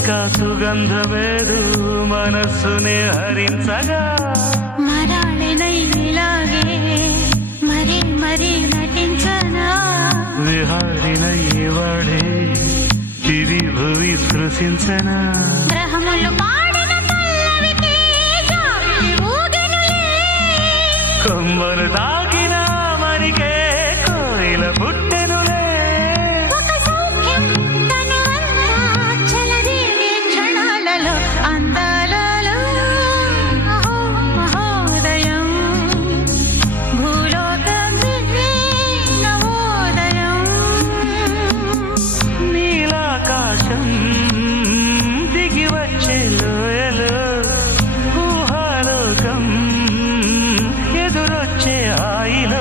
సుగంధమేదు మనస్సుని హరించగా. మరాళినై ఇలాగే మరి మరి నటించనా? విహారినై వాడే ఇది భువి గ్రహములు కొమ్మను దాక சொந்தம்